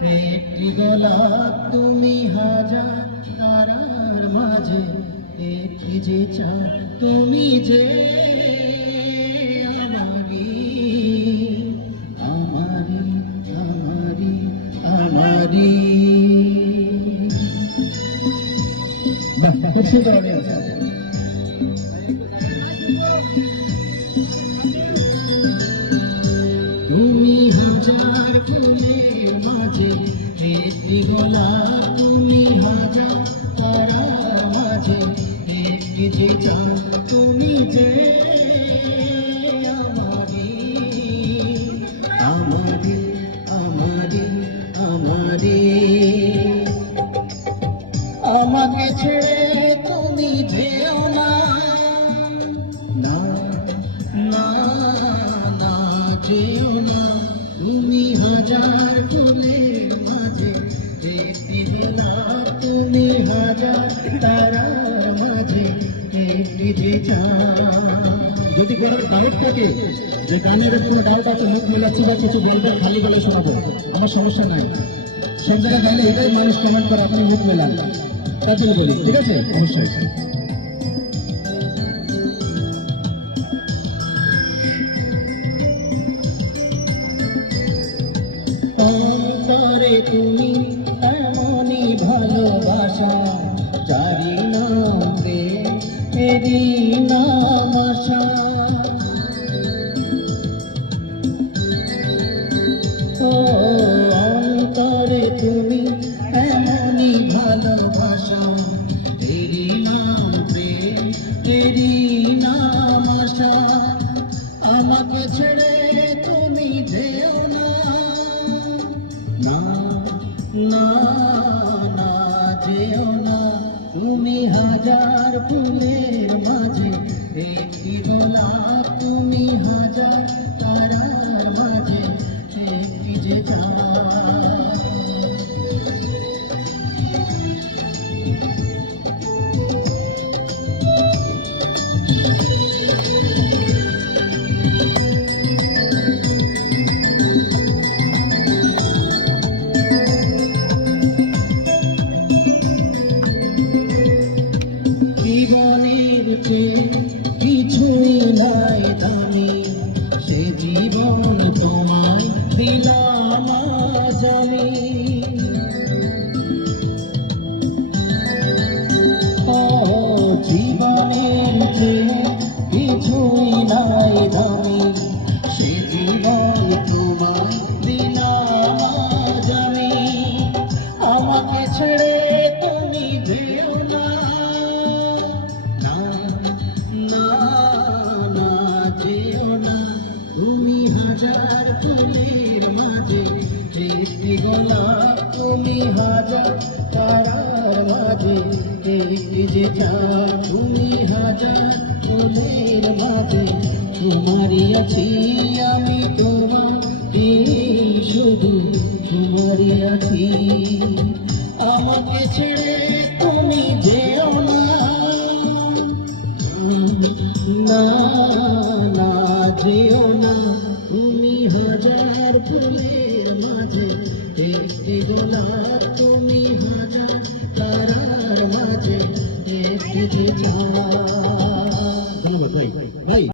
একটি গোলাপ তুমি হাজার তারার মাঝে, একটি যে চাঁদ তুমি যে আমারি আমারি আমারি আমারি। বাহ, খুব সুন্দর অডিয়েন্স। তুমি হাজার ফুলের মাঝে, একটি গোলাপ তুমি হাজার তারার মাঝে, একটি যে চাঁদ তুমি যে আমারি আমারি আমারি আমারি। আমাকে ছেড়ে তুমি যেও না, না না না যেও না। তুমি হাজার ফুলের মাঝে, একটি গোলাপ তুমি হাজার তারার মাঝে, একটি যে চাঁদ। যদি কোনো ডাউট থাকে যে গানের কোনো ডাউট আছে, মুখ মেলাচ্ছি বা কিছু বলবেন খালি গলায় শোনাবো, আমার সমস্যা নাই। সব জায়গায় গাইলে এটাই মানুষ কমেন্ট করে আপনি মুখ মেলান, তাতে বলি, ঠিক আছে? অবশ্যই। অন্তরে তুমি এমনই ভালোবাসা, জানি না এরই নাম আশা। ও অন্তরে তুমি এমনই ভালোবাসা, এরই নাম প্রেম, এরই নাম আশা। আমাকে ছেড়ে তুমি যেও না, না না না যেও না। তুমি হাজার ফুলের মাঝে, একটি গোলাপ তুমি হাজার তারার মাঝে, একটি যে চাঁদ। জীবনের চেয়ে কিছুই নাই দামি, সে জীবন তোমায় দিলাম আজ আমি। ও জীবনের চেয়ে কিছুই নাই দামি, সে জীবন তোমায় দিলাম আজ আমি। আমাকে ছেড়ে তুমি যেও না, না না না যেও না। তুমি হাজার ফুলের মাঝে, একটি গোলাপ তুমি হাজার তারার মাঝে, একটি যে চাঁদ তুমি হাজার ফুলের মাঝে। তোমারই আছি আমি, তোমারই শুধু তোমারই আছি। আমাকে ছেড়ে তুমি যেও না, না না যেও না। তুমি হাজার ফুলের মাঝে, একটি গোলাপ তুমি হাজার তারার মাঝে, একটি যে চাঁদ।